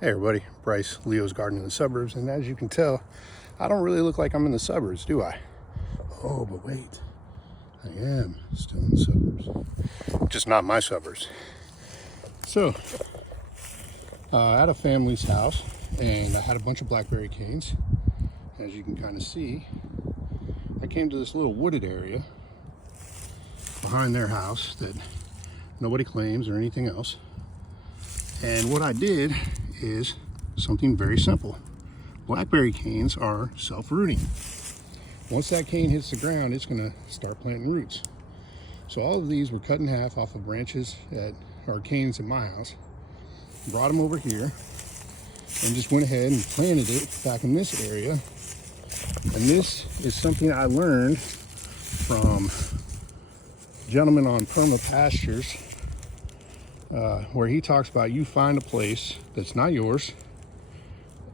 Hey everybody, Bryce, Leo's Garden in the Suburbs, and as you can tell, I don't really look like I'm in the suburbs, do I? Oh, but wait, I am still in the suburbs, just not my suburbs. So, at a family's house, and I had a bunch of blackberry canes. As you can kind of see, I came to this little wooded area behind their house that nobody claims or anything else. And what I did is something very simple. Blackberry canes are self-rooting. Once that cane hits the ground, it's going to start planting roots. So all of these were cut in half off of branches at our canes at my house. Brought them over here and just went ahead and planted it back in this area. And this is something I learned from a gentleman on Perma Pastures, where he talks about you find a place that's not yours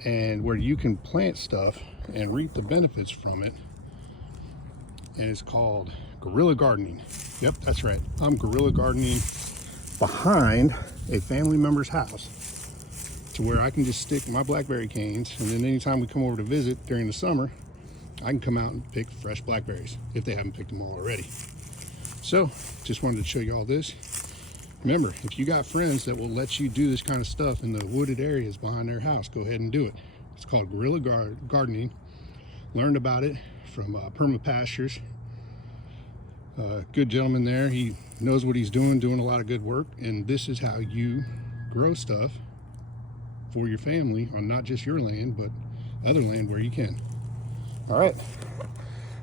and where you can plant stuff and reap the benefits from it. And it's called guerrilla gardening. Yep, that's right. I'm guerrilla gardening behind a family member's house, to where I can just stick my blackberry canes, and then anytime we come over to visit during the summer, I can come out and pick fresh blackberries if they haven't picked them all already. So just wanted to show you all this. Remember, if you got friends that will let you do this kind of stuff in the wooded areas behind their house, go ahead and do it. It's called guerrilla gardening. Learned about it from Perma Pastures. Good gentleman there. He knows what he's doing a lot of good work. And this is how you grow stuff for your family on not just your land, but other land where you can. All right,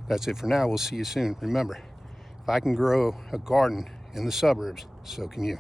that's it for now. We'll see you soon. Remember, if I can grow a garden in the suburbs, so can you.